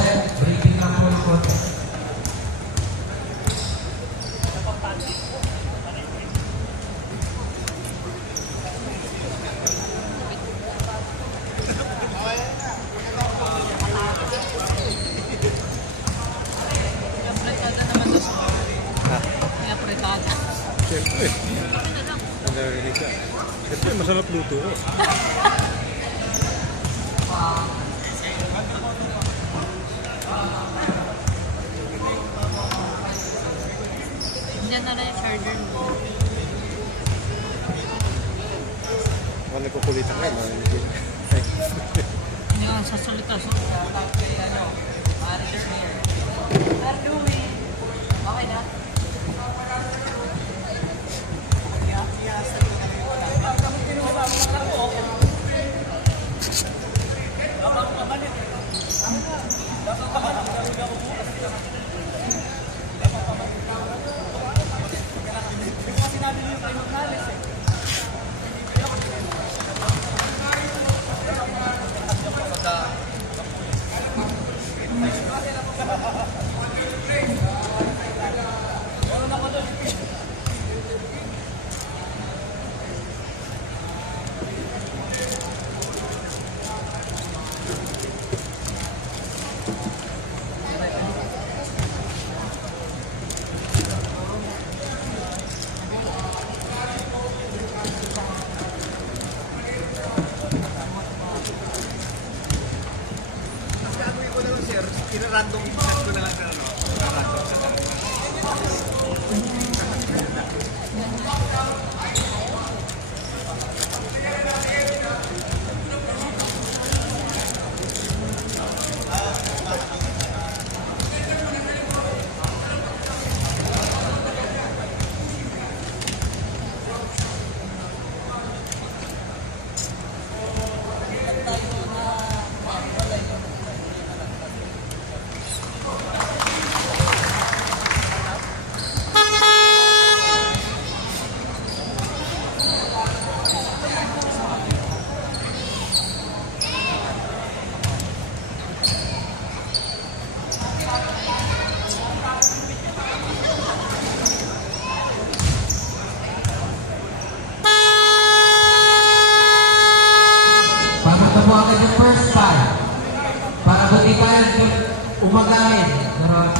set. Breaking lang po ng konti. Siyempre. Narinig ka. Siyempre, masarap luto ko. Diyan na lang yung charger mo. Kung nagkukulitan ka, marinig. Hindi ka sasalita sa okay na? Random set ko na lang sa random sa Papunta po agad yung first five. Para buti tayo umagamin. Pero,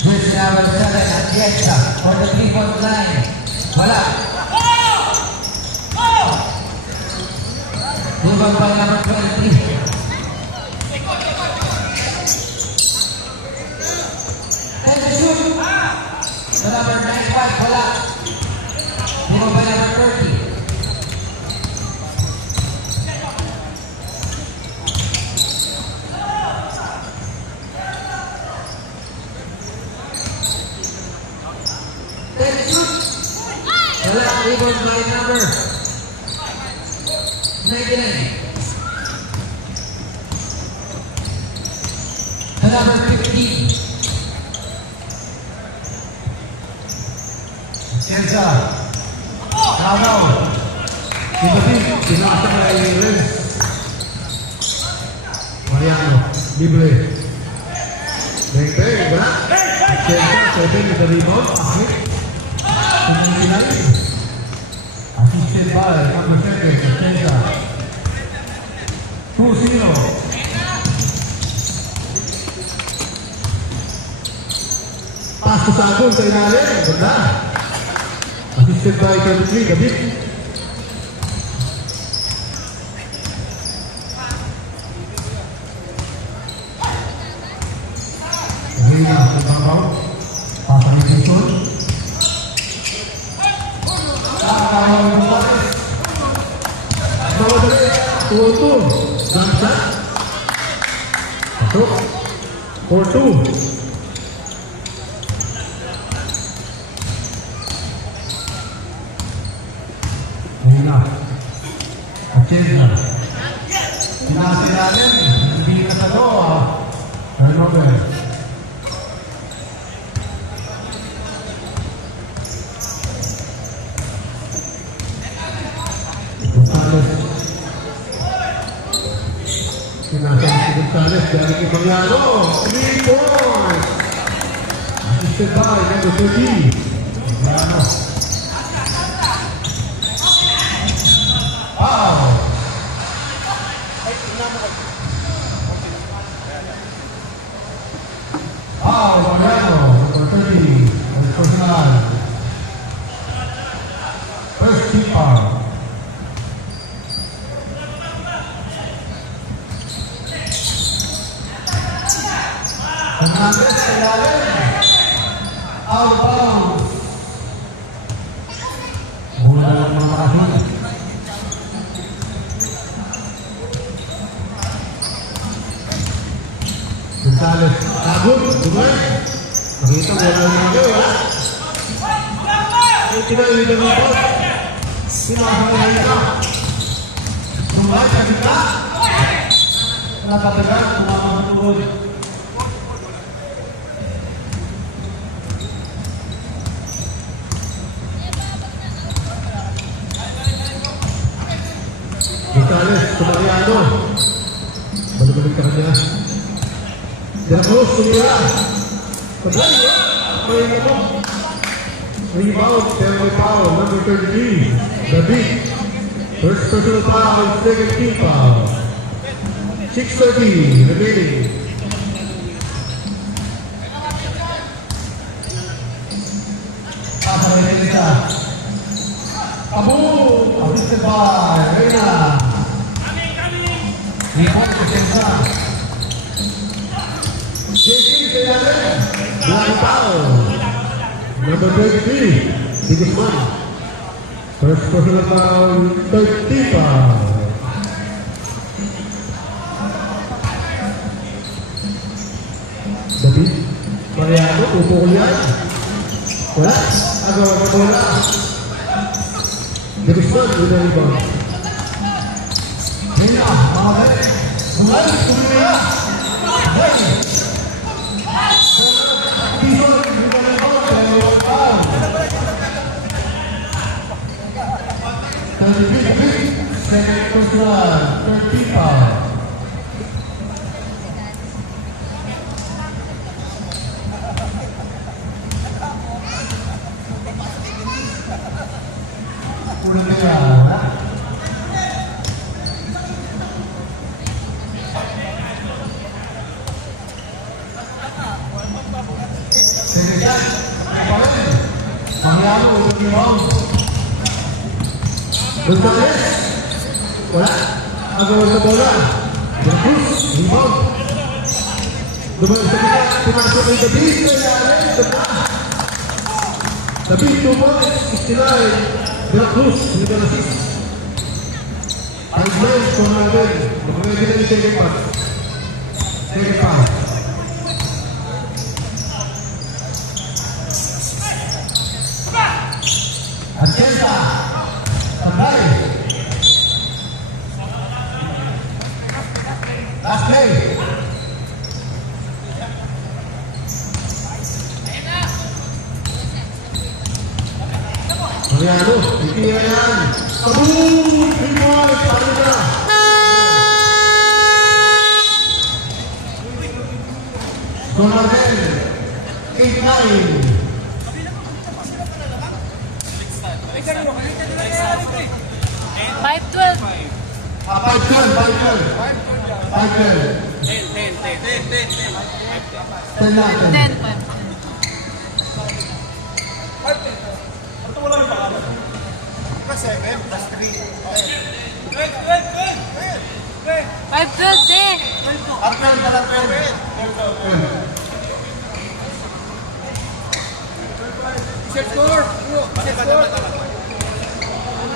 jersey number 7, Atienza, for the 3-point line. Wala. Rebound by number 23. And the shoot. The number 95, wala. Rebound by number 30. Then shoot. Wala. Rebound by number 99. The number 15. Atienza. Now. Sinasa na Iren. Mariano. Libre. Beng-beng. Wala. Atienza. 7 with the rebound. Ahit. Assisted by number 7, Atienza. 2-0. Pass to Sagong sa ilalim. Ganda. Assisted by 23, David. Mahina sa bangkaw. Pasa ni Jason. Kawal ng Paris. Bawal dali. 2-2. Jump shot. Pasok. 4-2. Ayun na. Atienda. Pinasa natin. Hindi na talo. Turnover. Gonzales. Pinasa si Gonzales. Dari kay Mangyano. 3 points. Assisted by number 30. Mangyano. Wow. Wow, Mangyano. Number 30. Ang personal. First team foul. Hernandez sa ilalim. Out of bounds. Mula lang mga marahil. Gonzales, tagot, dumay. Nakita mo wala yung mga ha? Yung kinahin na mga boss. Sinahalayan ka. Dumay sa kita. Napatagal, tumamang tugod. Gonzales, Mariano. Balik-balik ka kanya. De la Cruz, tumira. Sabay, may ano. Rebound, pero may foul. Number 33, David. First personal foul, second team foul. 6:30 remaining. Reyna. Abu, assisted by Reyna. Rebound to Sensa. JC Senaden, blind foul. Number 33, Sigisman. First personal foul, 30 foul. David, Mariano, pupukul yan. Wala, agaw na bola. Sigisman, with the rebound. Reyna, mga balik. Mulai, tumira. Hey! Second personal, 30 foul. Ulang kaya, wala? Senegal, kemarin, Mangyano untuk rebound. Gonzales, wala, agaw na bola. De la Cruz, rebound. Dumayo sa kita, pinasok kay David. David, 2 points, 69. De la Cruz, with an assist. 5-9 for Marvel. Magpapagay na yung second pass. Second pass. Atienda, Sabay. Last play. Mariano, itira yan. Kaboom! 3 points, pari na. Donaldel, 8-9. 5-12. 10 lang. 10-5. Five good din.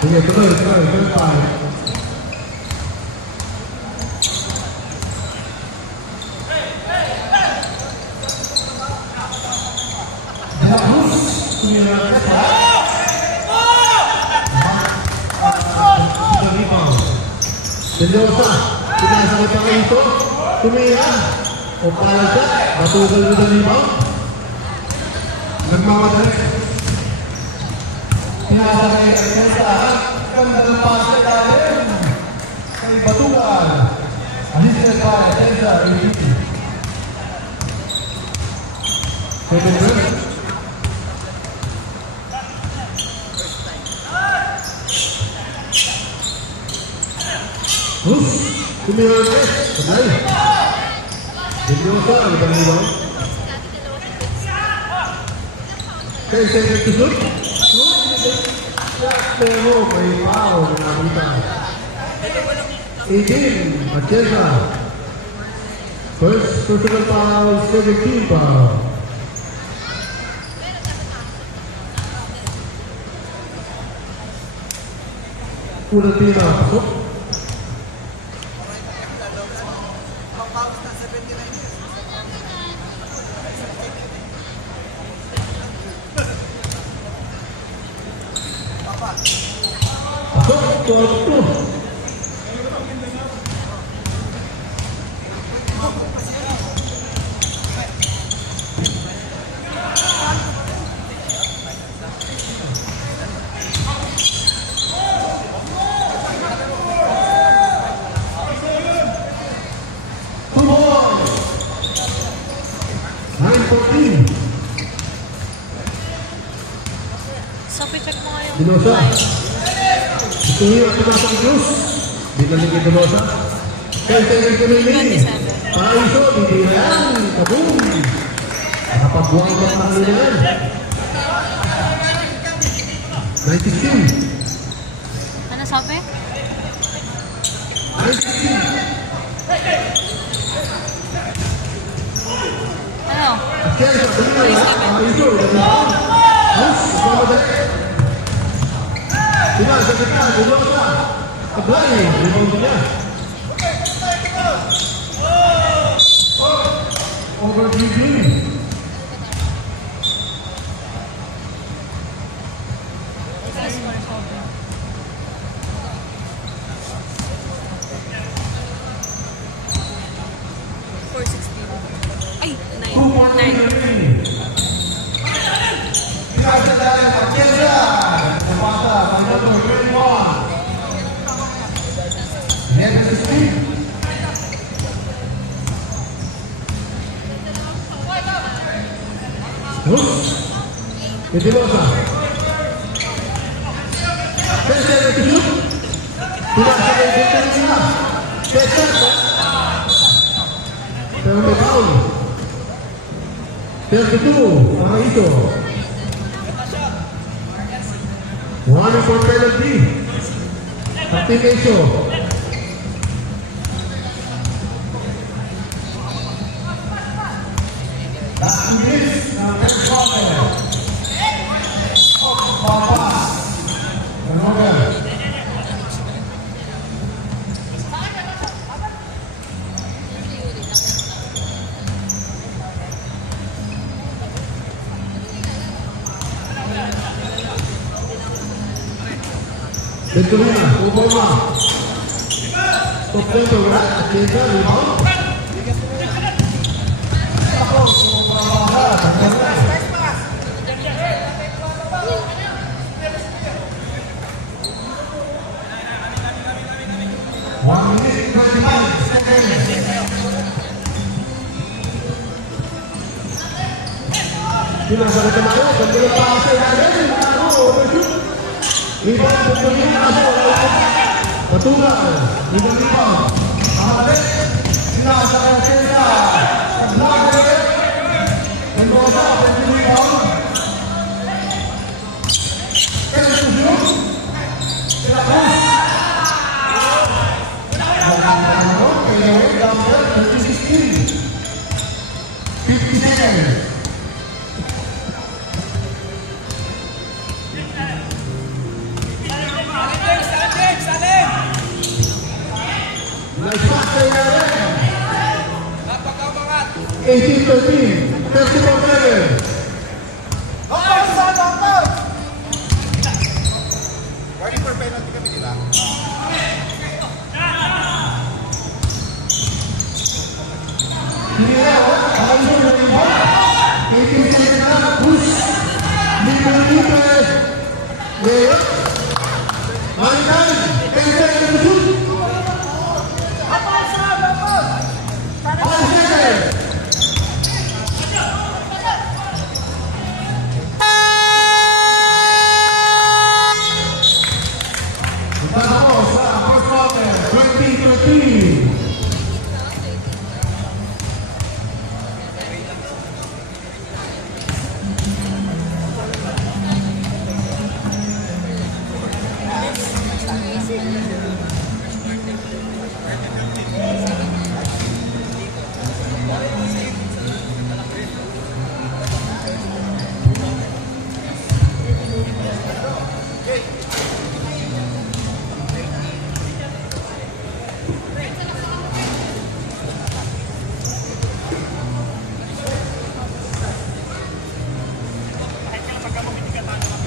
Sige, tuloy, 5. Mendoza, pinasakit ang ito, tumira, o palag siya, matugal mo sa rebound. Nagmamadali. Pinasakay ang Mendoza. Ganda ng pasa dahil kay Batugan. Assisted by Mendoza. Kevin Burns. Hus, tumira ang net, patay. Mendoza, ang ibang rebound. 10 seconds to shoot. Pero may foul na nakita. 18, Macheza. First personal foul, 17 foul. Unang tira, pasok. Pasok, 12-2. Two boys. 9-14. Check mo nga yung Dinosa. live. Ito yung at pinasok ni Cruz. Binalik ni Dinosa. 10 seconds remaining. Paraiso, bibilang. Kaboom. Nakapagbuwang ng pangalan. 96. Ano sabi? 96. Ano? Kaya sa kanila, Paraiso. Hus, mamadali. Sila, sa kita, Dinosa. Tablay, rebound niya. Over GG. Ay, 9. 2-1 9. remaining. Pinasakay ang Macheza. Napasa, Manolo, 21. Next is Steve. Hus. Dinosa. 10 seconds to shoot. Pinasok ang victory nila. Petra. Pero may foul. 32, Paraiso. 1 for penalty. Activation. Last minutes ng third quarter. Papas. Bermuda. Venturina, Obama. Top tempo, wala. Atenta, rebound. One minute, 29 seconds. Pinasok na tayo. Pagkulang pa kasi natin. Overshoot. Rebound, Venturina. Patulan. Rebound, rebound. Mahabalik. Pinasakay ang Macheza. Tablay. Mendoza, 20 rebound. 10 to shoot. Sila Cruz. Down there, 2016. 50 seconds. Nice pass kay Yaren. 18-13. 34-7.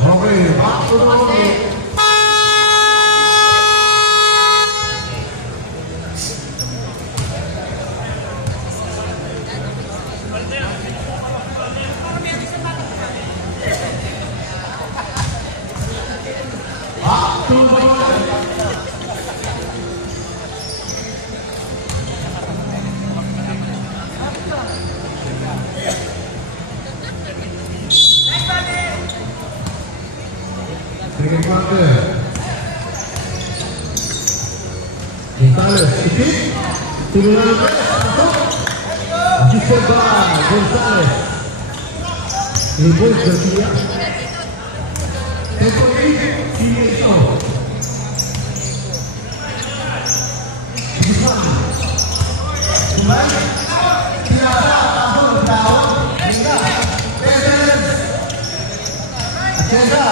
Okay, back to the second quarter. Gonzales, sikit. Turunan ke? Joseba Gonzales. Ribut berpihak. Tempo ini, Timeso. Jisman. Kembali. Tiada tahun bertahun. Hingga. Peter. Agenda.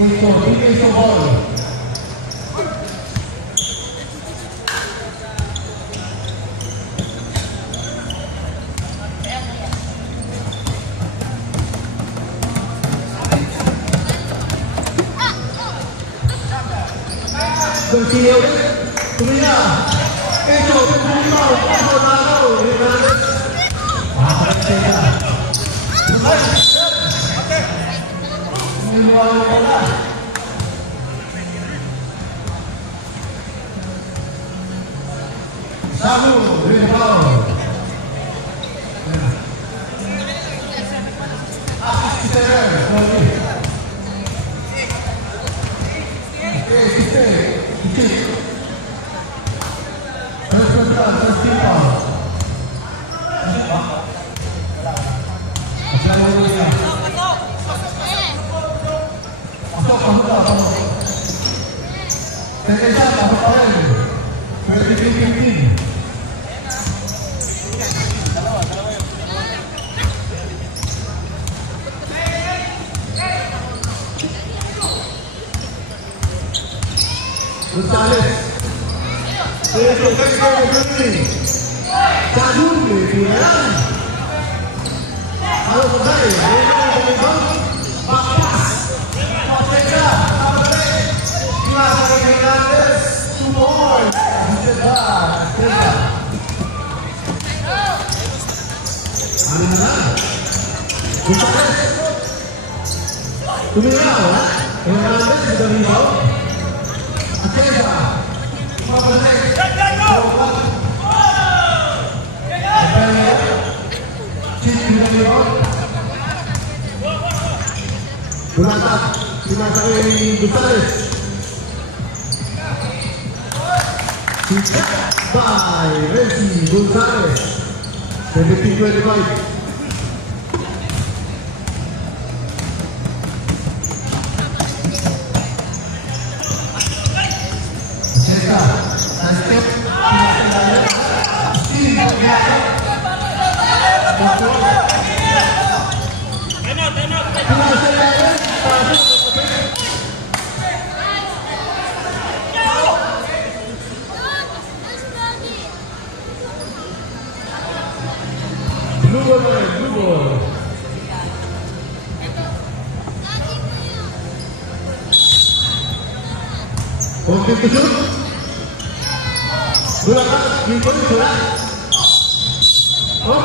Itu Timeso ball. Bersiul, Tumina, itu berbumbau, berbumbau, Hernandez. Apa kita? Meluai bola. Samu, rebound. Asisten, Gonzales. Itu kaki begini. Jadul dia. Kalau kembali, pas. Pasca. Kelas Hernandez, 2 points. Gonzales. Tumira, Hernandez sudah rebound. Agenda. Berangkat dimasa ini Gonzales. By Renzi Gonzales. 17-25. Blue Okay to shoot. Bola ka, keeper, bola. Oh.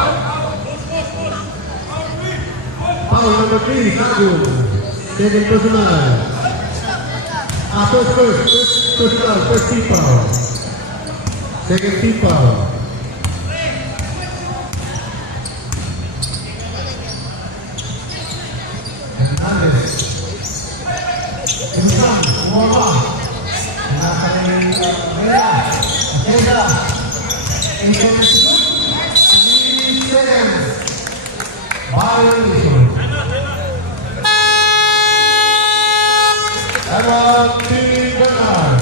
Foul number 3, Sagun. Second personal. First personal, first team foul. Second team foul. Hernandez. Pinsan, Mora. Nakakaroon ng Rhea. Agenda. Inconstitute. 3 seconds. Violation. Ewan Team Bernard.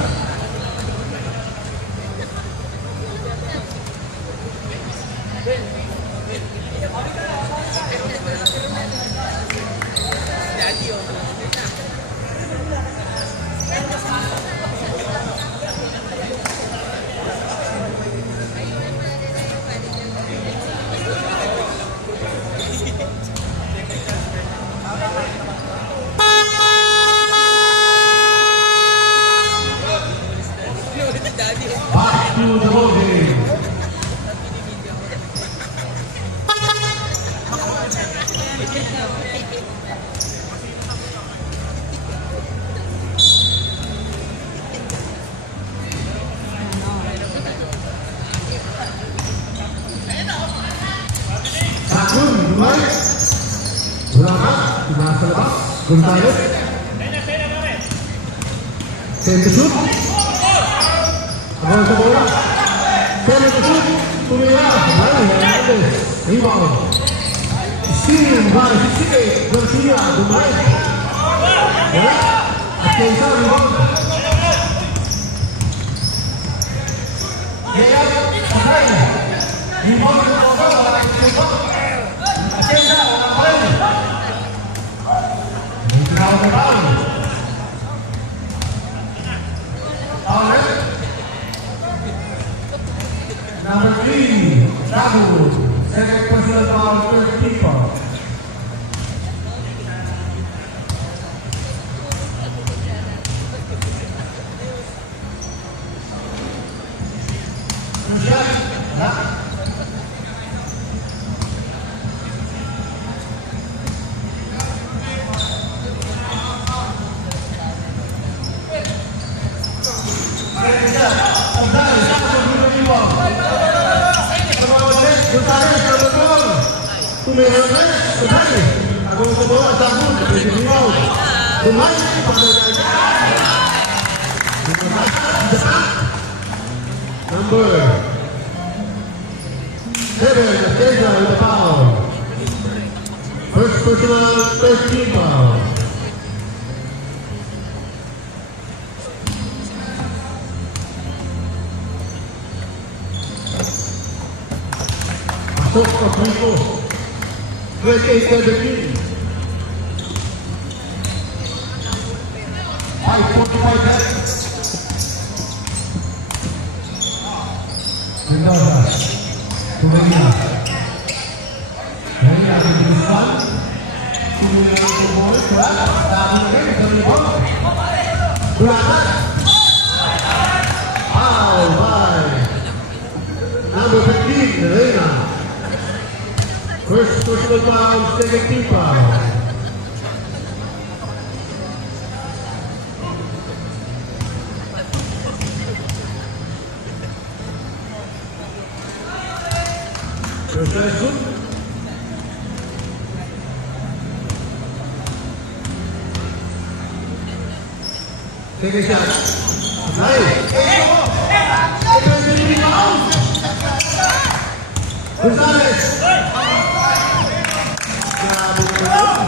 Back to the ball game. Sagun, Dumay. Bola ka, tumasa labas. Gonzales. Send to shoot. Abang sa bola. Send to shoot. Tumira. Hernandez. Rebound. Stealing by 68. Garcia, Dumay. Wala. Atkensa, rebound. Rhea, sakay. Rebound ng Togo, wala yung puso. Agenda, wala pa rin. May tinawag na round. Foul left. Number 3, Sagun. Second personal foul, third keeper. Shot. Wala. Second shot. Gonzales, Sagun, good rebound. Gonzales, number 4. Tumira Hernandez. Gonzales. Abang sa bola. Sagun. Rebound. Dumay. Number 7, Atkensa with the foul. First personal, third team foul. Pasok sa Rico. 28-17. 5:45 left. Mendoza. Tumenya. Rhea dibiliskan. Tumenya untuk bola. Wala. Dami rin. Sa rebound. Berangkat. Foul by number 15, Reyna. First personal foul, second team foul. First shoot. Take a shot. Nice. Gonzales. Grabe naman.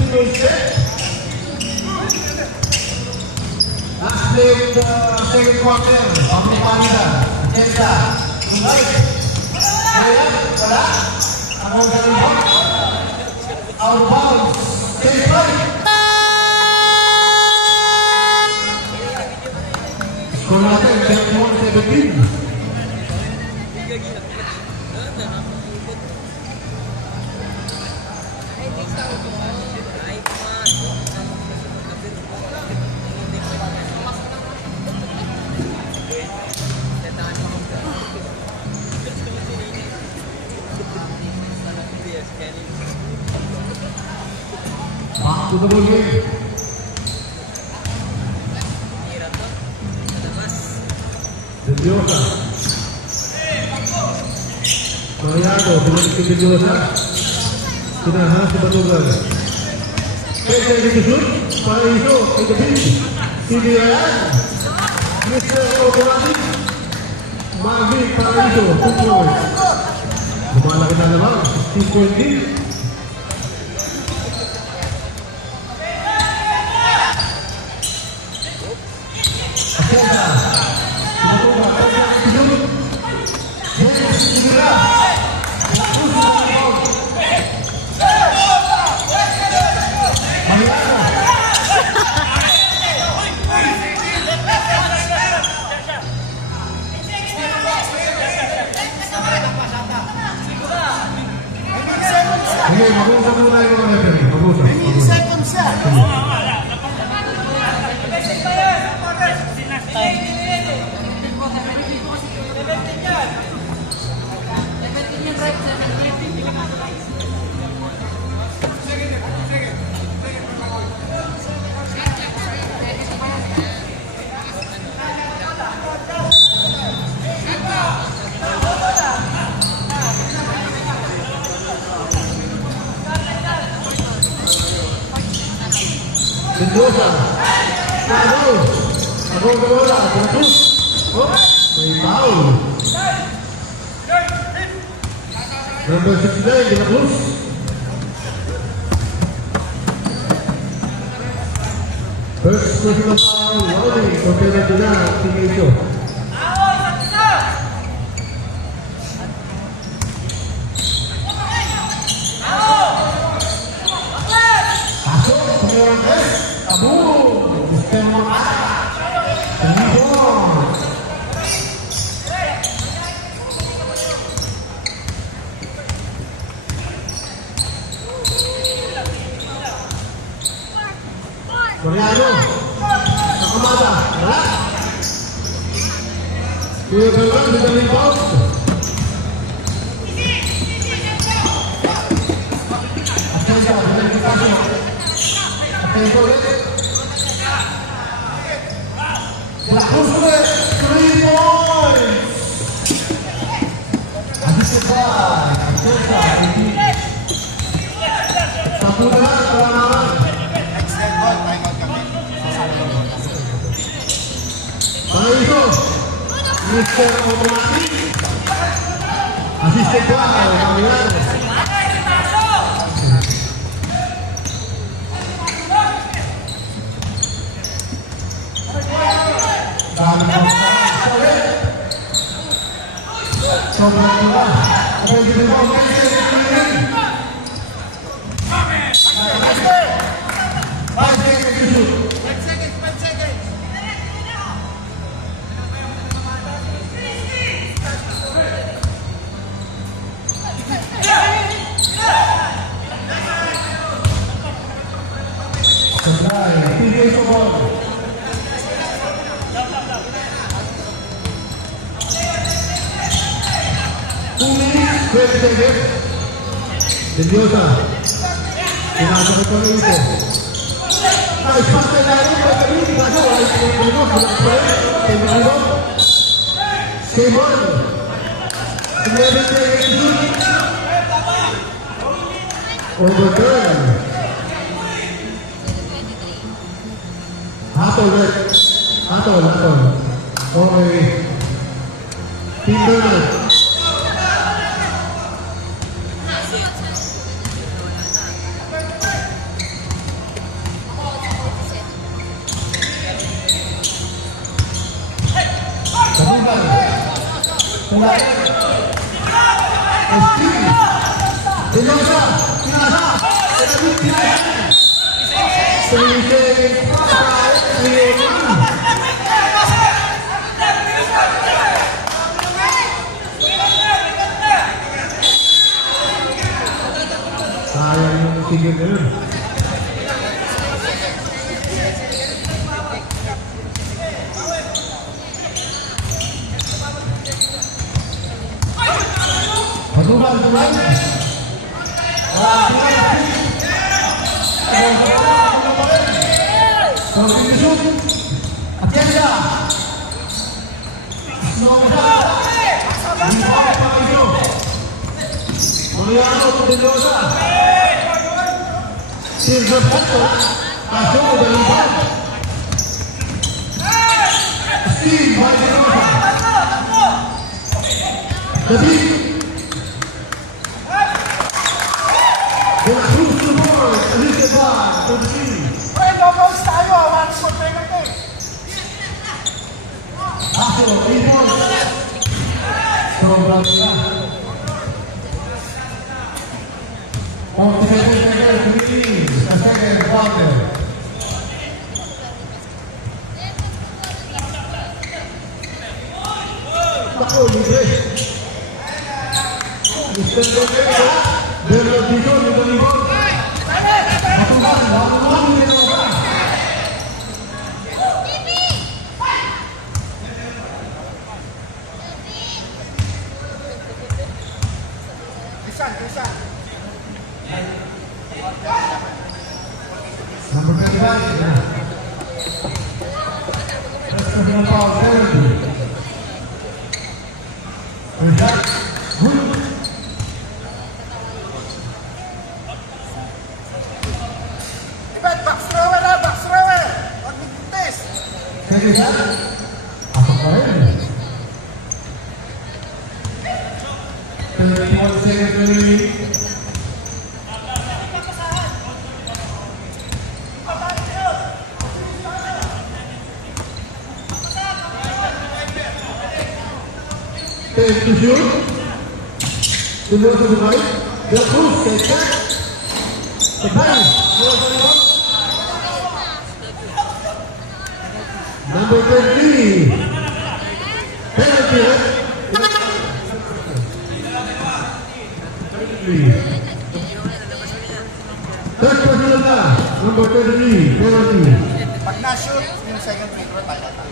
Single set. Last play of the second quarter. Pangpapalitan. Agenda. Gonzales. Rhea. Wala. Ako sa rebound. Out of bounds. Take right. Score natin, 21-17. double game. Dendiosa. Mariano, pinalik si Dendiosa. Kinahan si Batugan. Kaya shoot. Paraiso, kay David. Hindi Ayan. Mr. Okorati. Marvin Paraiso, 2 points. Lumalaki na naman, 16-20. Sige, mag-usap muna yung mga referee. Mag-usap. Seconds siya. Mendoza. Tago. Ako bola. Terus. Oh, may foul. Number 69, De La Cruz. First personal foul, Rowley. Kontenat nila, Tingito. Mariano, nakamata, wala. Kuya Belman, di daling box. Atensya, verifikasyon. Atensya ulit. De La Cruz ulit, 3 points! Assisted by Atensya, 18. Sampu na lang, kailangan. Extend ball, time out kami. Paraiso, Mr. Okorati. Assisted by Mariano. Dami ng points ulit. Sobrang mula. Pwede rin mo, Dendiosa. Pinasa ko pa rin ito. Ay, pasta na rin. Pagkalit. Kaso, ay pinagano. Pinagano. Simon. 11-8. Overturn. Hatol, Red. Hatol. Okay. Team Bernard. Denosa, pinasa, sayang yung tigil na yun. Patulan. Atienza. Snow shot. Rebound pa kayo. Mariano Mendoza. Silver Santos. Pasok mo rebound. Steve Mendoza. David. De la Cruz to the board. Alicia Bar to the team. Aso, rebound. Sobrang na. 47 seconds remaining sa second quarter. Ako, libre. Mr. Domingo, Bernard Dizon, yung rebound. Matugan, matugan yung rebound. Number 21. Personal foul penalty. Reject. Good. Second shot. Pasok pa rin. 31 seconds remaining. Ten to shoot. To go to the right. De La Cruz takes it. The pass. Number 20. Penalty. Third personal na. Number 23. Penalty. Pag na-shoot, yung second free throw tayo na.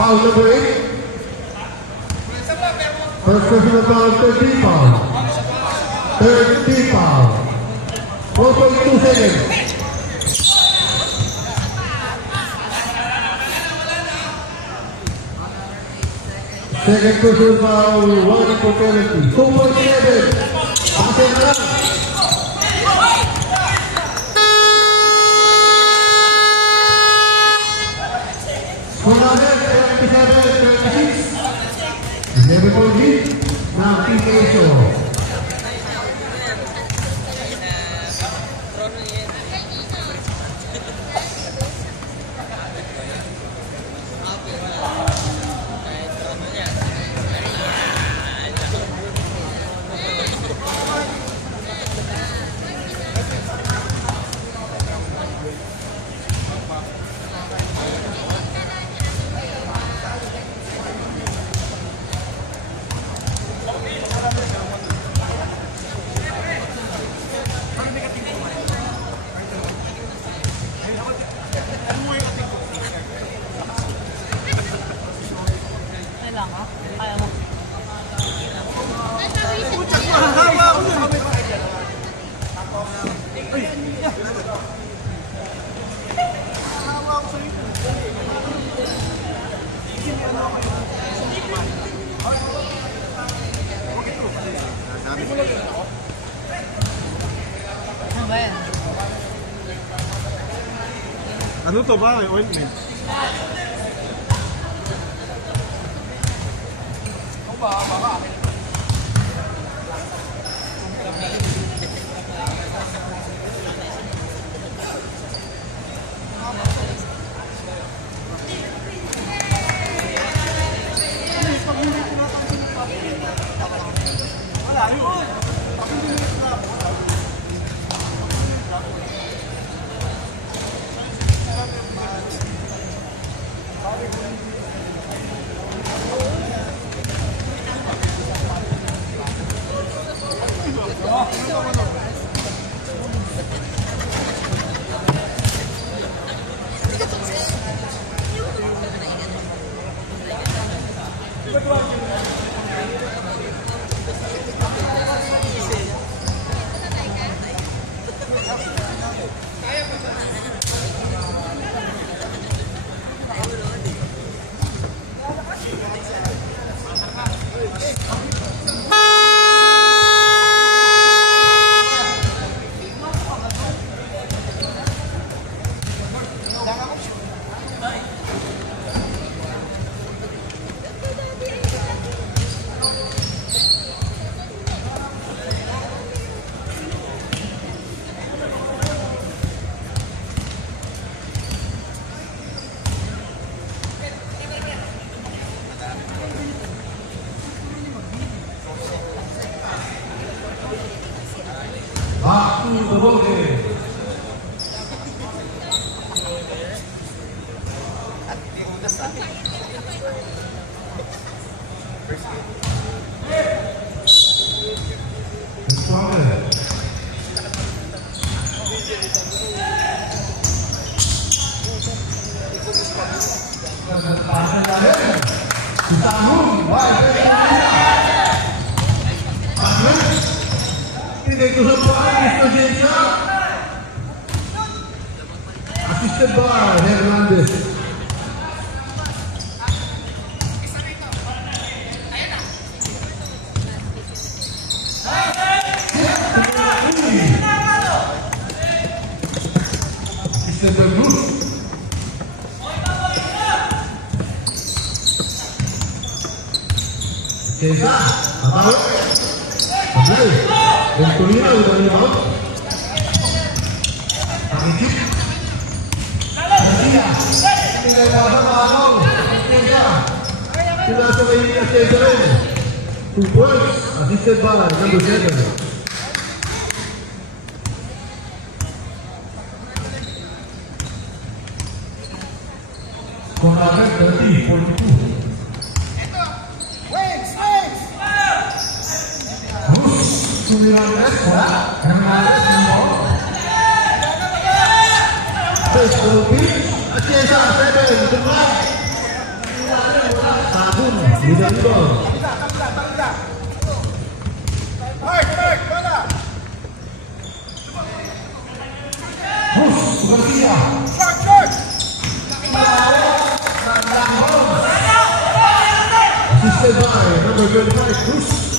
Foul number 8. First personal foul, 13 foul. 13 foul. 4.2 seconds. Second personal foul, 1 for penalty. 2.7. Pase na lang. Never point lead ng PKSO. Ano to ba? Ointment? Back to the ball game. Stronger. Pasan natin. Si Sahun. Pasan. Pinagtusan po ang Mr. Jason. Assisted by Hernandez. Assisted by Bruce. Jason. Atau Abdul. Venturino dari bawah. Pangikip. Garcia. Tinggal pada Malong. Sudah sampai ini Cesare. 2 points. Assisted by number 7. Scorer 30-42. Hernandez bola, Hernandez di bawah. Baseball pitch, Cesar 7, depan. Sahun, tidak gol. Hus, Garcia. Assisted by number 25, Hus.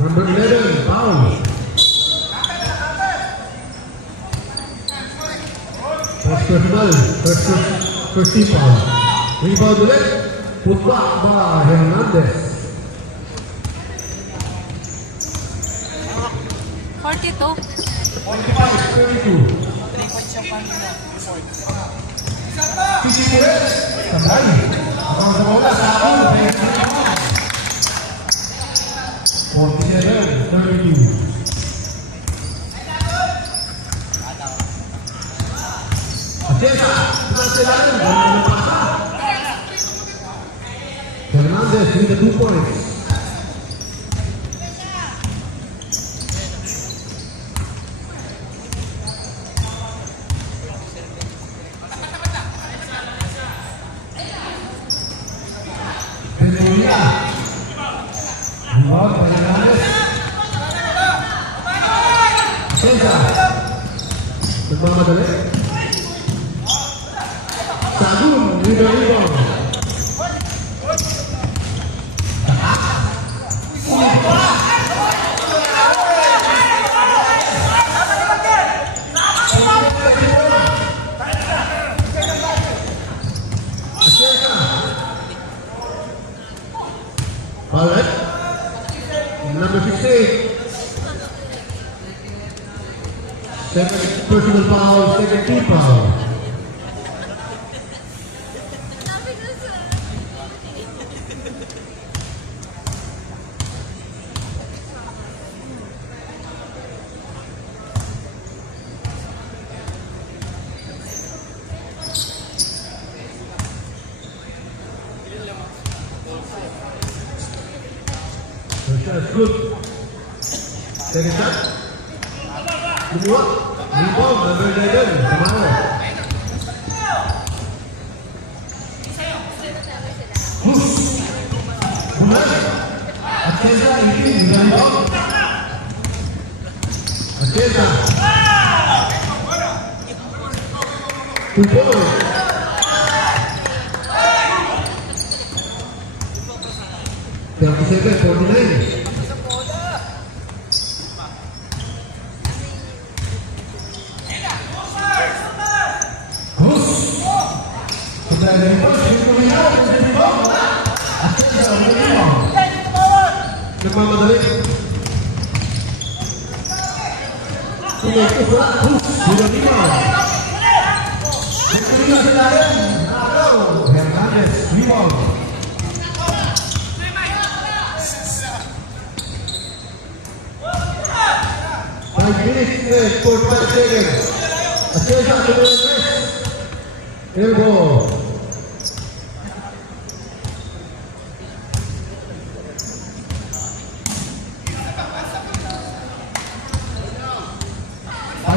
Number 11, foul. First personal, first team foul. Rebound ulit, put back by Hernandez. 42. 25-32. Sisi kiri, kembali. Abang semoga satu. 47-32. Cesar, berhasil lalu dan melepaskan. Hernandez with the 2 points. Cesar, nagmamadali. Sagun, rebound. Alright. Number 68. Second personal foul, second team foul. First shot is good. Second shot. Kedua. Rebound number 11. Kamau. Bulan. Ateza ini rebound. Ateza. 2 points. Seven, 49. Nagmamadali. Ito pula. Bilang 5. Nagkulina sa layan. Nakaw. Hernandez. Rebound. Minutes, 45 seconds. Ateza to the next. Elbow.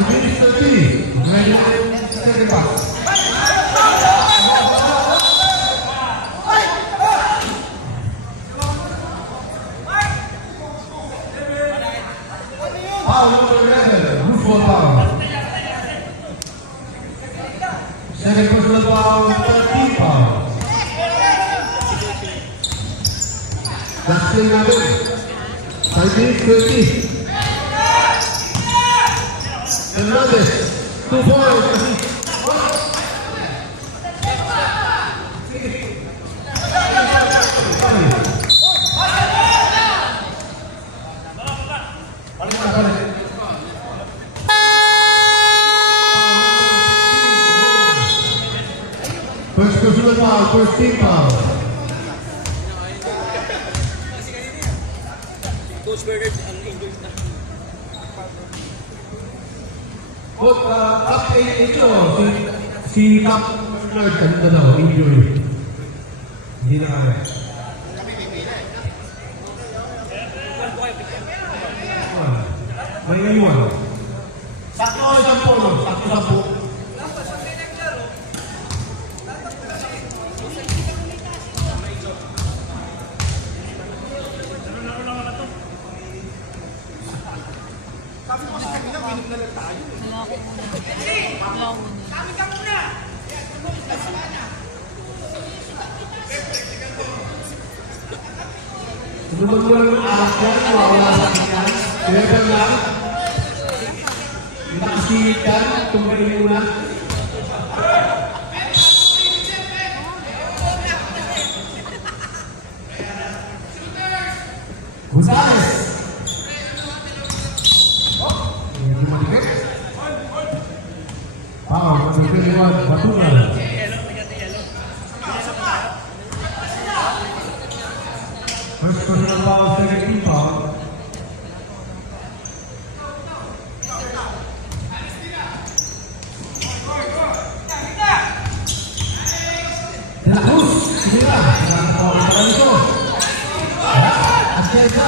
Minutes 30. Second pass. Foul number 11, Rufo foul. Second personal foul, 13 foul. Last play natin. 5 minutes 20. Hernandez, 2 points. First personal foul, first team foul. Coach Bernard, ang English na. Update ito, si Cap Bernard, kanina daw, injury. Hindi na kaya. May iwan. Sakto isang polo, sakto sa buo. Naman mo lang ang alak yan, wala sa kanya. Kaya ka lang. Nakasiit ka, tunggalin mo na. Gonzales. Hindi malikit. Number 21, Batungan. First personal foul, second team foul. De La Cruz, mira, para ito. Ateza,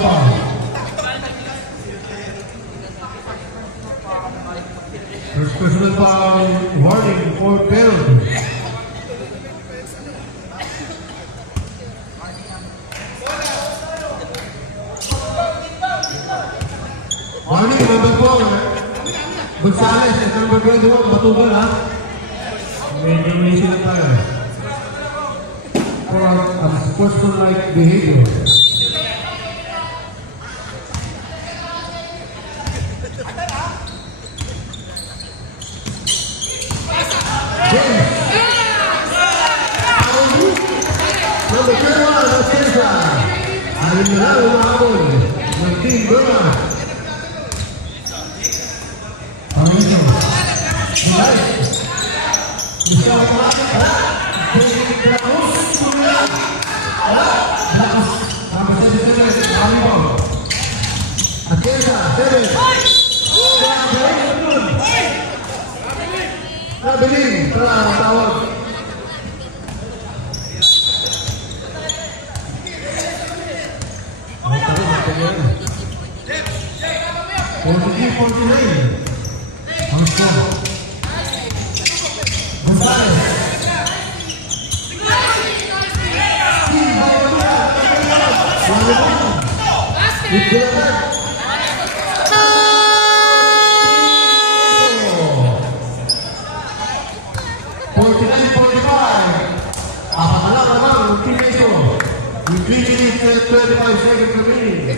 foul. First personal foul, warning for penalty. Warning, number 4. Gonzales is number 21. Matubal, ha? Medyo may sila tayo. For sportsmanlike behavior. Number 21, Ostensa. Ayun na lang, umahabol ng Team Bernard. Pangino. Gonzales. Gusto ko pa. Ostensa, 7. Nabiling, tawag. Positive 49. Ang score. Gonzales. With 3 minutes and 25 seconds remaining.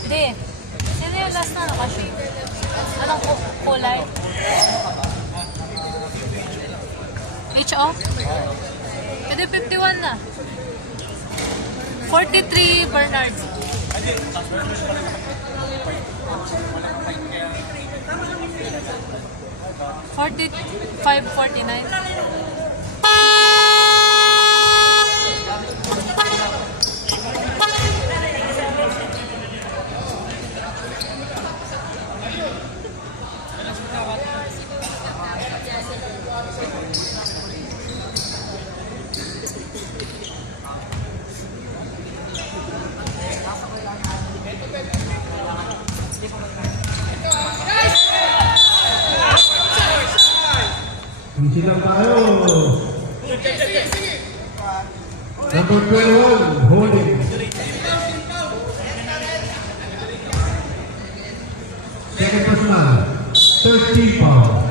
Hindi. Sino yung last na nakashave? Anong kulay? HO? Pwede 51 na. 43 Bernard. $45.49. Silang tayo. Number 21, holding. Second personal, 13 foul.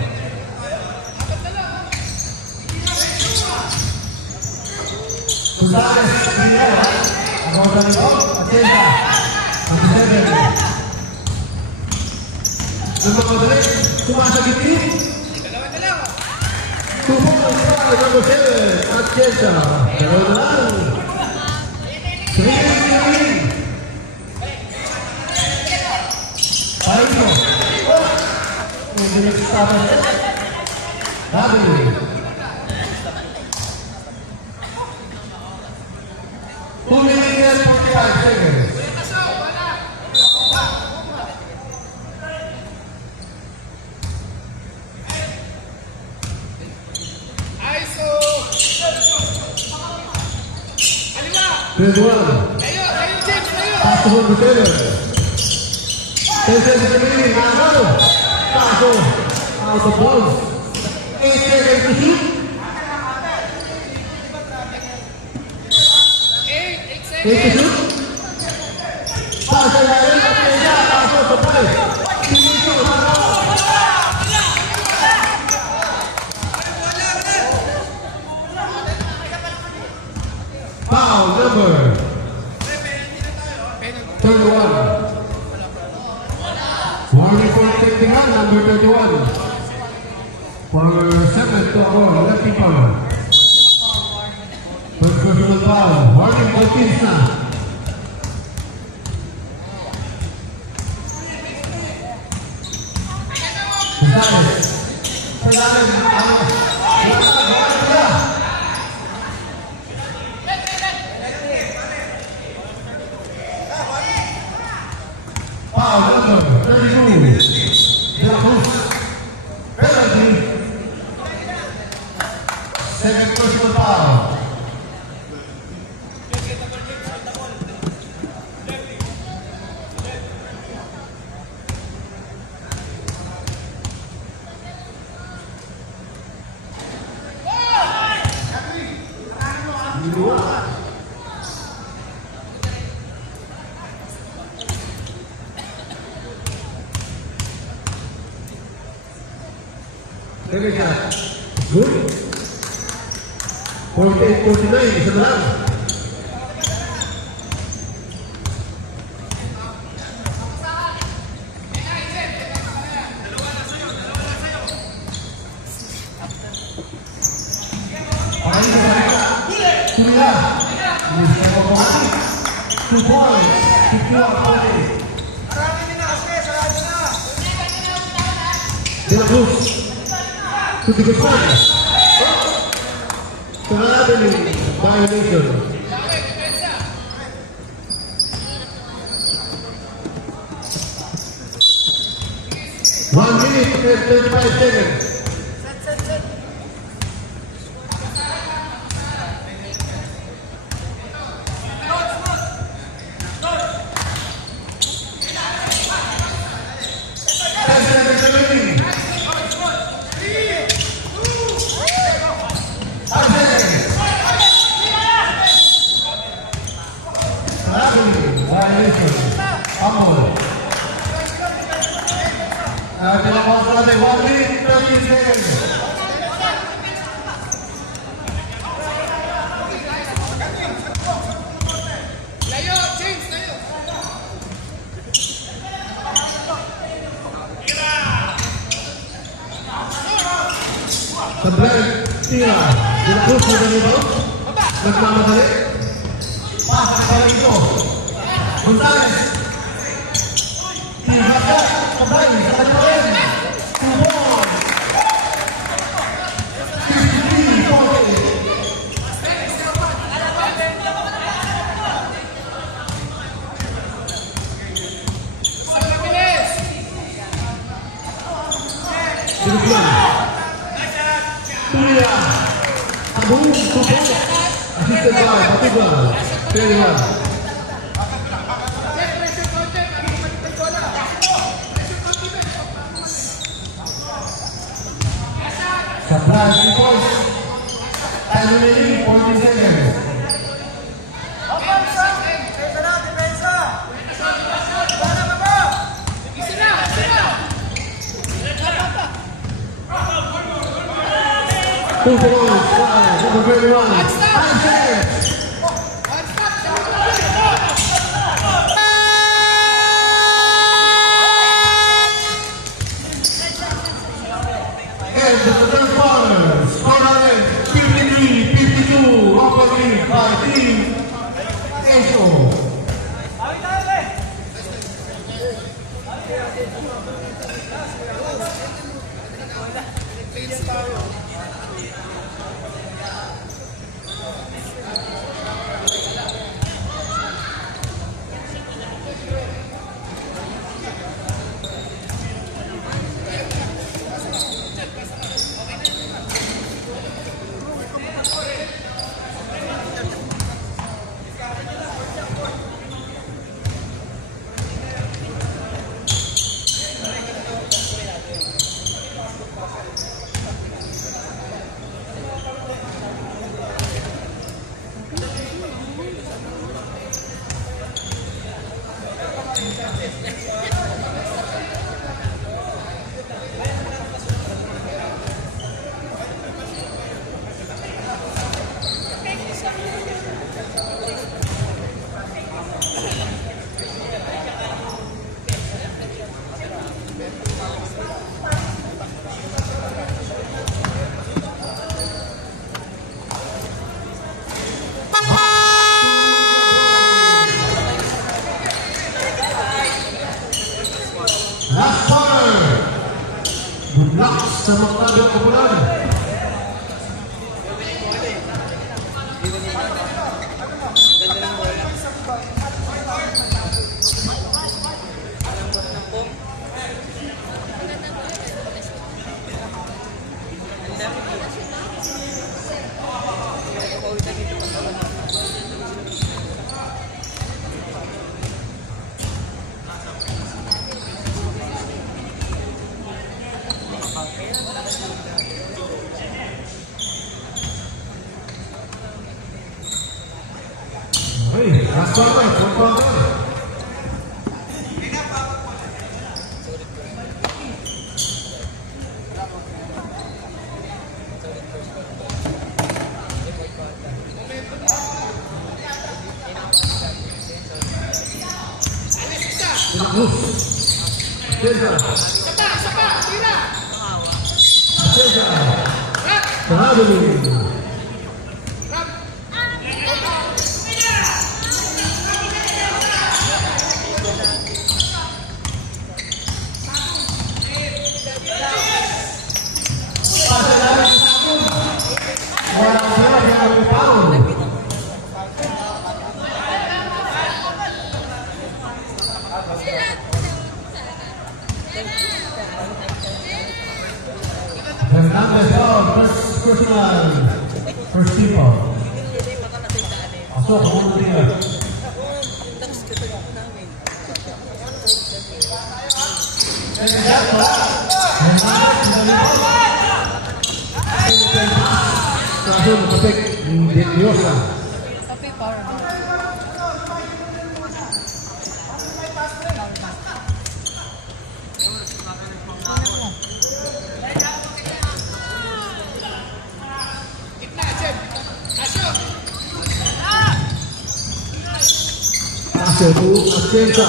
Gonzales, Pinero. Ako sa likod, Ostensa. At 7. Nagmamadali, sumasagit. Tupok ang foul, number 7, Ostensa. Dalawa na lang. 3-3. Pangino. Medyo nagsasabi. Nabiling. 2 minutes and 45 seconds. Twenty-one. Pass to number 7. 10 seconds remaining. Nakaw. Paso. Out of bounds. 8 seconds to shoot. 8 to shoot. Paso lalim. Paso sa play. Pinito. Foul number 31. Warning for taking on number 31. For 7 to our lefty power. First personal foul. Warning for Kinsna. Gonzales. Foul number 32. De La Cruz. Penalty. Second personal foul. Dua. Second shot. Good. 48-49, isa na lang. Tumila. Mr. Mokohani. 2 points. 51-40. De la Cruz. To the good point. Traveling violation. One minute and 35 seconds. Tinapos natin 1 minute 30 seconds. Sablay, tira. De la Cruz, may rebound. Nagmamadali. Pasa sa Palito. Gonzales. Tira. Sabay. Sa kanila rin. 2 points. 53-40. Sinuplan. Tulia. Abong, tupo. Assisted by Batiba. 31. Sabay. 3 points. Time remaining 40 seconds. Two points. Number 31. 5 seconds. And the third quarter, score line 53-52, Rockland lead by Team Aso. Last quarter. Good luck sa mga kapulan. Last quarter, one quarter. Cesar. Cesar. Traveling. Hernandez foul, personal, first team foul. Pasok, kamulo niya. Kaso nakatek Diosa. Sa paper. Kaso to Ascensa.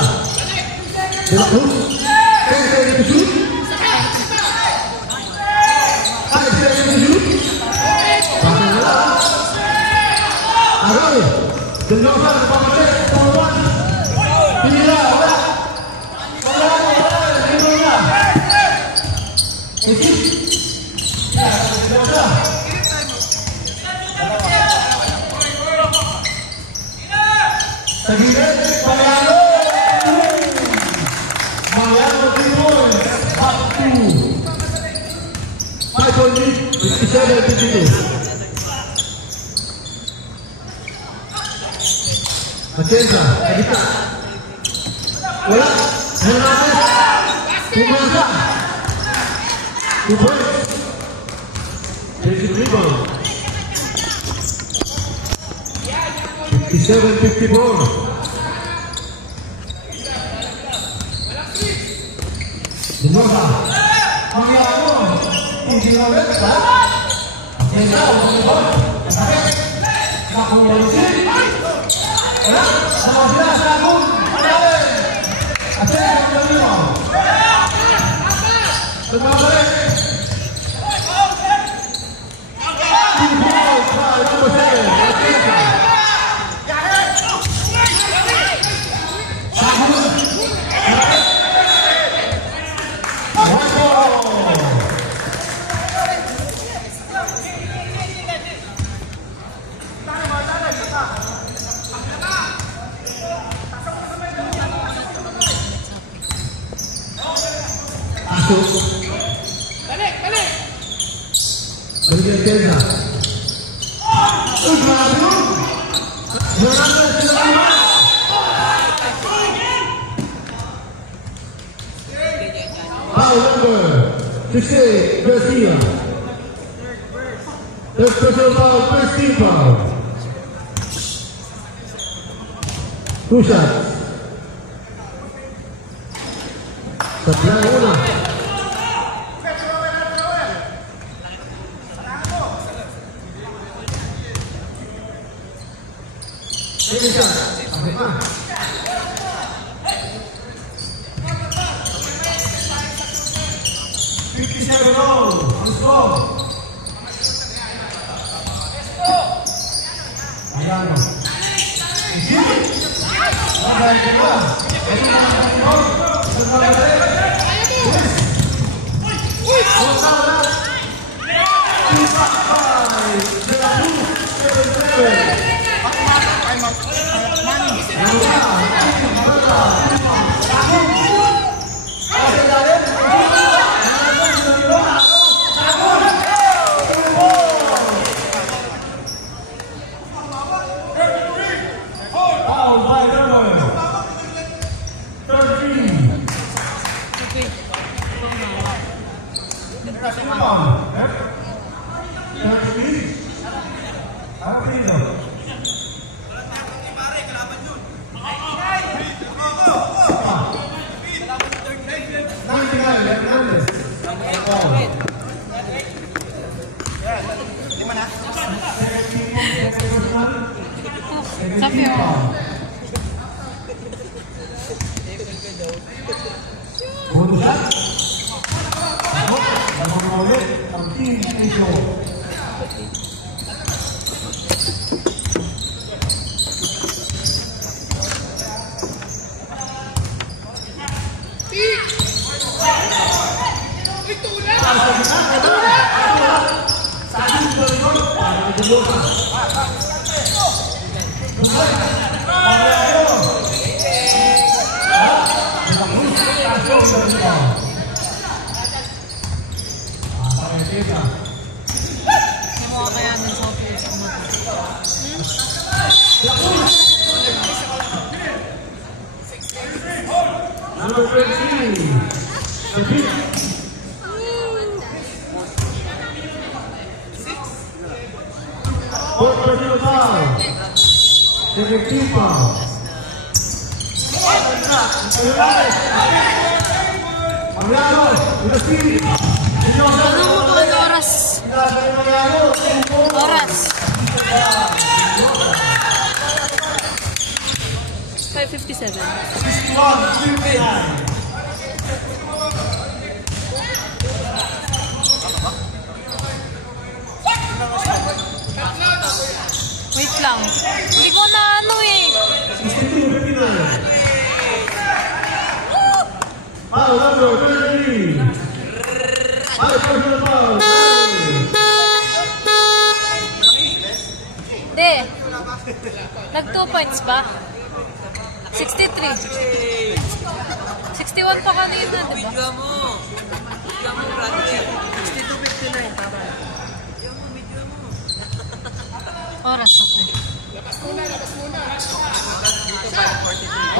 De la Cruz. Pensa ready to shoot. Pensa ready to shoot. Agal. Denosa nagpapasok. Tuwan. Pinila. Wala. Hindi na. Eki. Denosa. Sa gilid, Mariano! Mariano Timon, up to 5 point lead, 57-52. Matienza, sa gitna. Wala. Hernandez. Pumasa. 2 points. Basic rebound. 57-54. Denosa. Mariano. Hindi na ulit, ha? Matienza, umulibon. Masakit. Nakulisin. Wala. Sama sila sa akong. Manawin. Asya, ang dalino. Tumabalik. Two balls by number 7. Matienza. Balik! Balik Tenza. Grabe yun! Hernandez sila naman! Foul number 68, Garcia. Third personal foul, first team foul. 2 shots. Sabihan una. Finish shot. Okay pa. Mariano. Bagay ka ba? Foul by number 13. Ano pinito? Sabi mo. Bonus shot. Ako, nakuha ulit ang Team Asia. Hindi mo kakayanin sa office. Number 13. David. Fourth personal foul. 17 foul. Mangyaro, Ilocini. Ano mo po ang oras? Oras. 5:57. 61-59. Wait lang. Hindi ko na ano eh. 62-59. Foul number 33. Five personal foul. Hindi. Nag 2 points ba? 63. 61 pa kanina, di ba? Video mo. Video mo, brother. 62:59, tama. Video mo, video mo. Oras na po.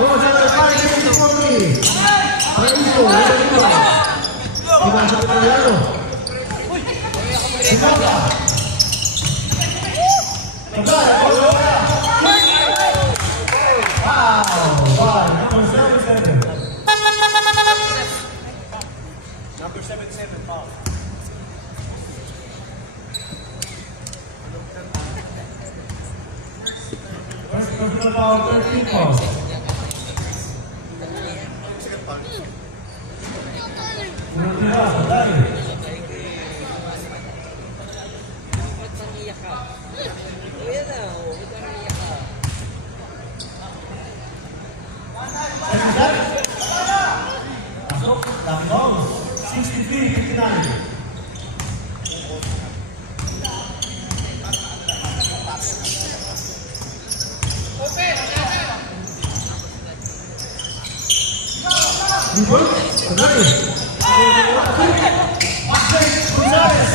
Oh, number 5, 40. Paraíso, Ibasa pa Mangyaro. Number 77, foul. First personal foul, 13 foul. Unang tira, Balay. Ba't nangiyak ka? Kuya na, ba't nangiyak ka? Second shot. Pasok, lock down. 63-59. Rebound, Gonzales. Gonzales.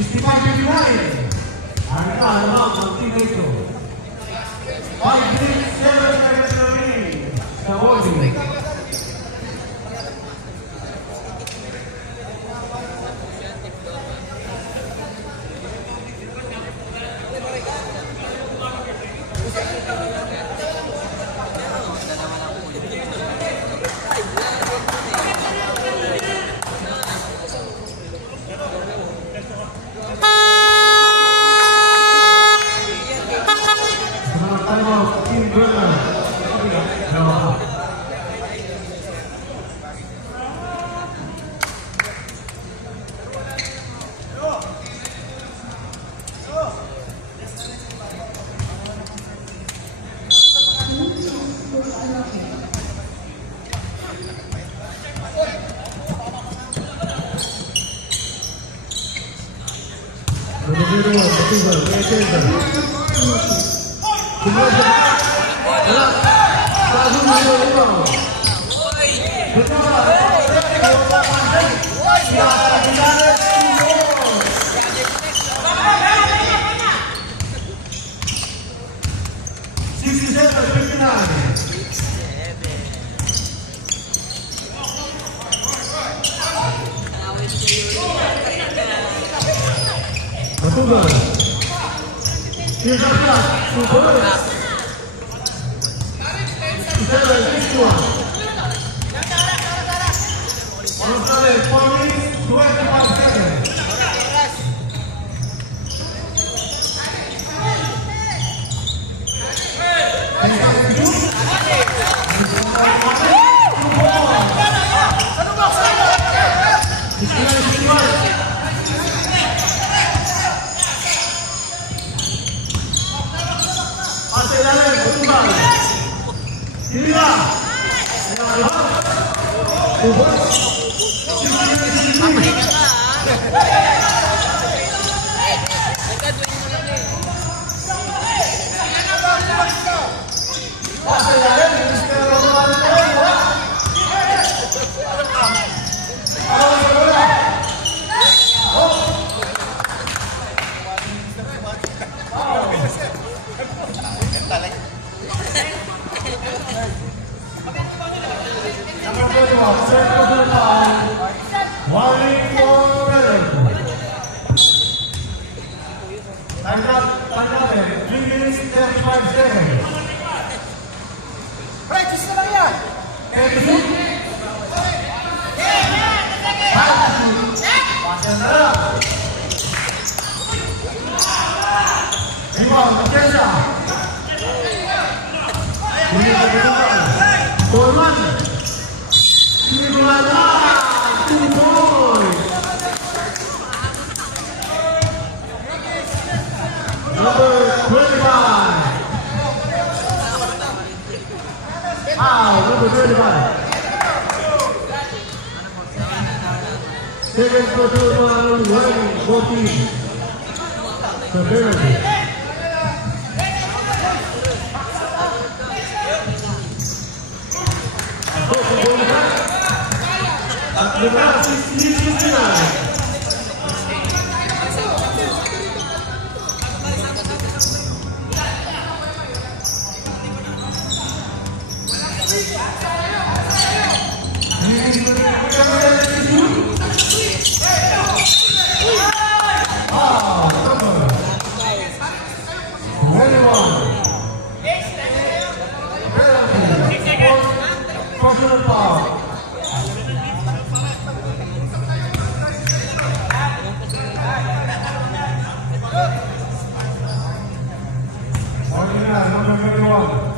65-59. Ang kaalaman ng Team Asia. 5-3-7 seconds remaining. Sa holding. Selamat timeout, Team Bernard. Rodrigo, Batuba, Reatenda. Kumasa. Wala. Pasok na yung rebound. Batuba. Here's our shot. Super. Isabel, this one. Gonzales, 4 minutes, 25 seconds. Ubas. Papahinga ka, ha? Nagkadwin mo lang eh. Number 21, third personal foul. Warning for penalty. Time out, 3 minutes, 35 seconds. Practice na lang yan! Rebound, Atesa. Coleman. Iguala. 2 points. Number 25. Number 25. Second personal foul, running 14. So penalty. At mula 16-69. Personal foul. Ordinary, number 21.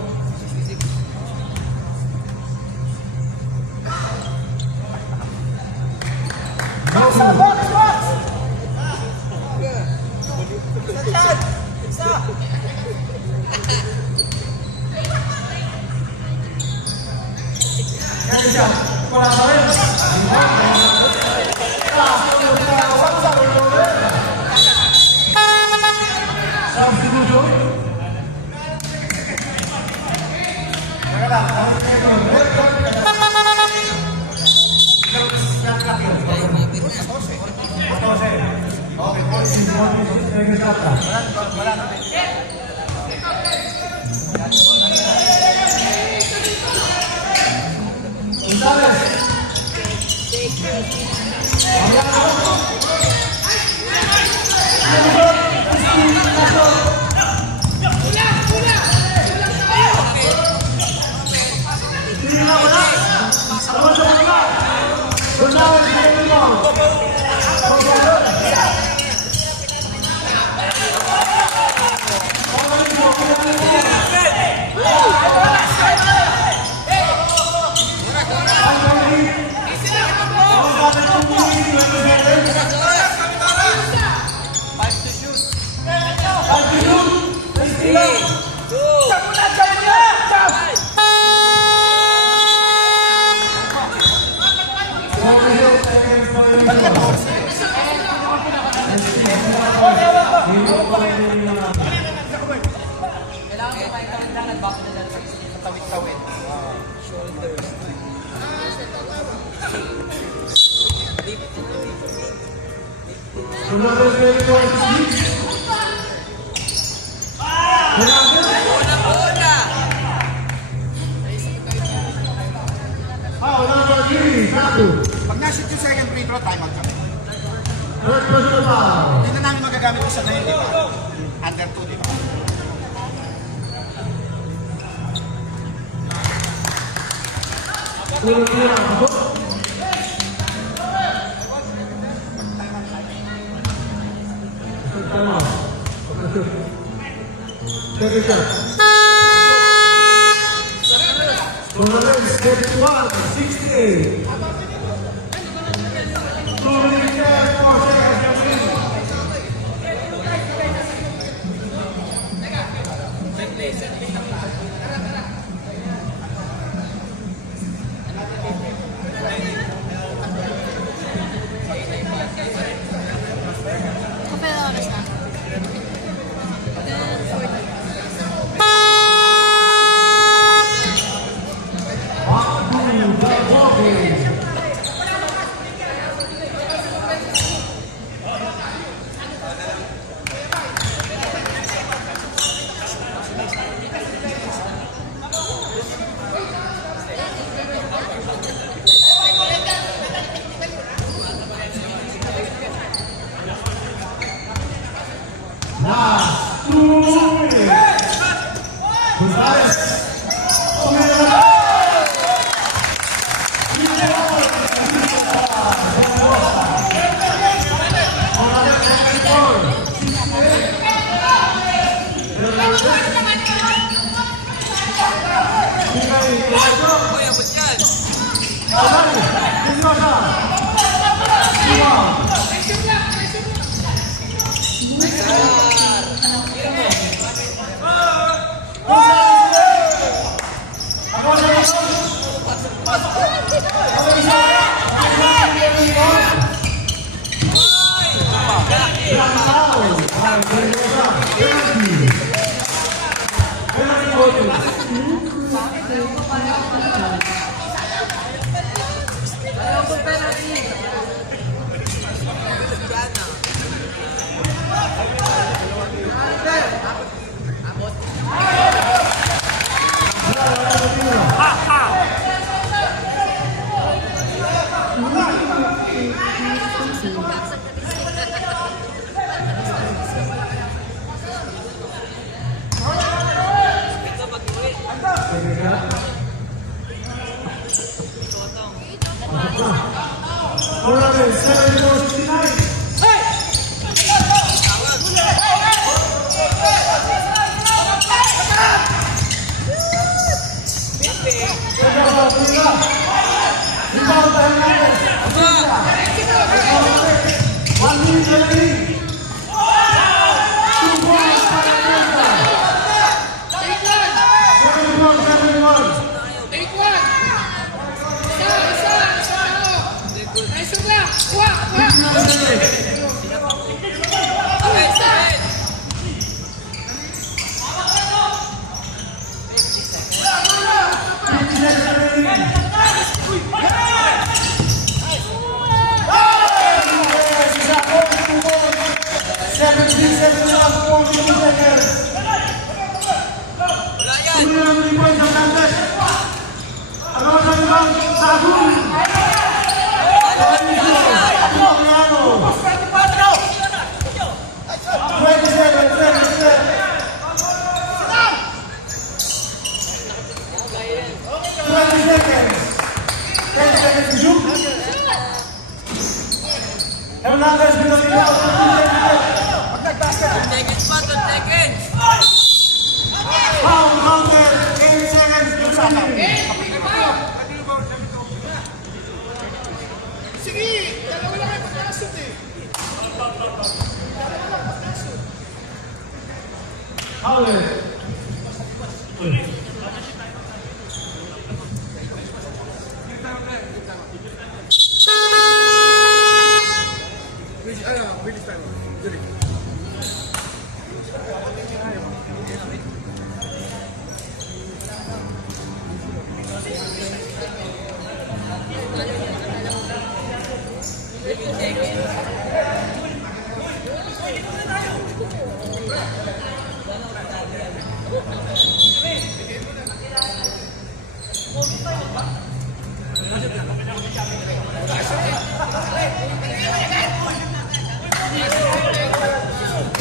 Pag na-shoot yung second free throw, time out kami. Third personal foul. Hindi na namin magagamit yung sa ngayon, di ba? Under 2, di ba? Unang-unang pasok. Tama. Second shot. Torres, 51, 68. 2 minutes, 4 seconds. Set play. Gonzales. Tumira. Uy, abot yan. Hernandez with the rebound. Seconds pa, 10 seconds. Foul counter, 8 seconds. Sige, dalawa lang kayo pagkasot eh. Foul.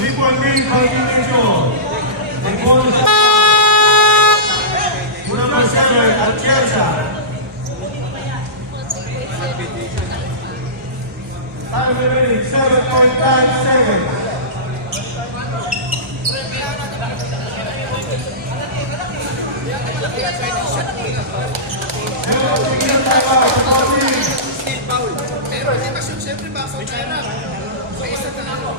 Three-point lead for Indonesia. The ball is number 7, Atienza. Time remaining 7.5 seconds. Pero hindi pa siyempre ba sa China? Sa isa na lang.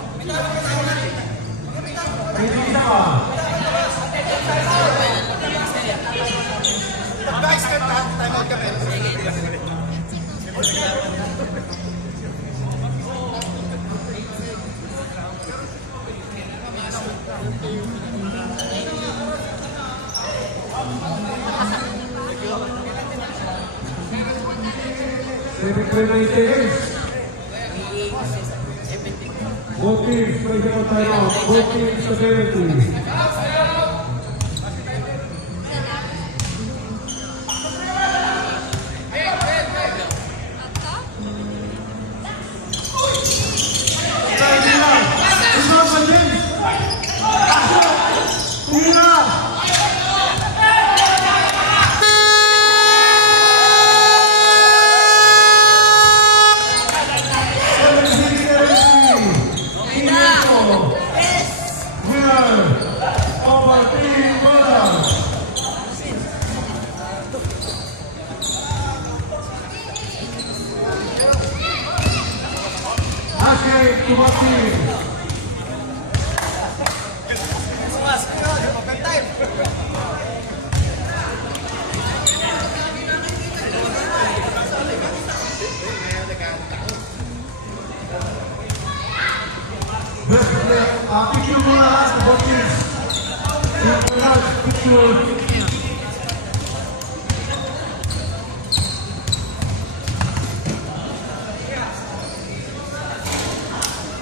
Back-step na, time out kami. Both teams play out timeout. Both teams to penalty. Winner over Team Bonus. Hashtag Tumasin. Picture muna sa boxes. Picture.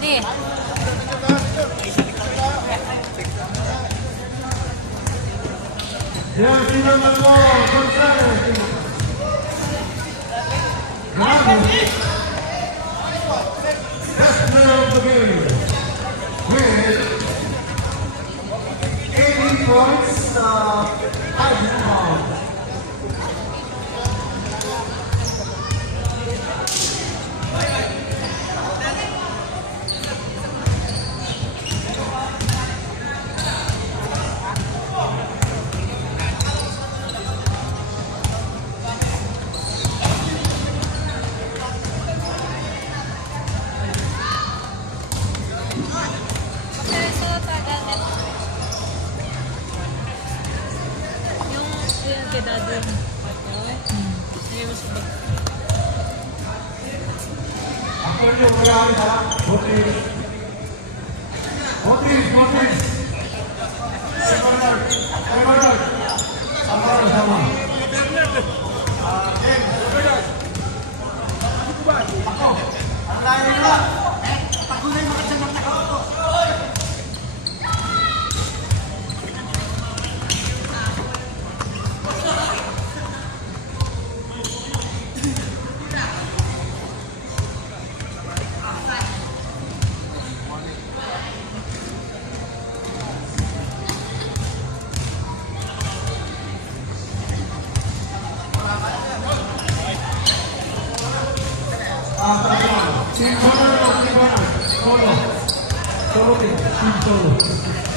Di. Yan, sino na po? Gonzales. Grabe. Best player of the game. With 80 points, 5 rebounds. Kasi suot agad. Yung kedado. Sige mo sa bag. Actually, wala rin ha. Botis. Botis, Botis. Bernard. Bernard. Sama. Ako. Ang layo nila. Pagulay mo kasi ng takot ko. Team Bonner. Solo. Solo team. Team Solo.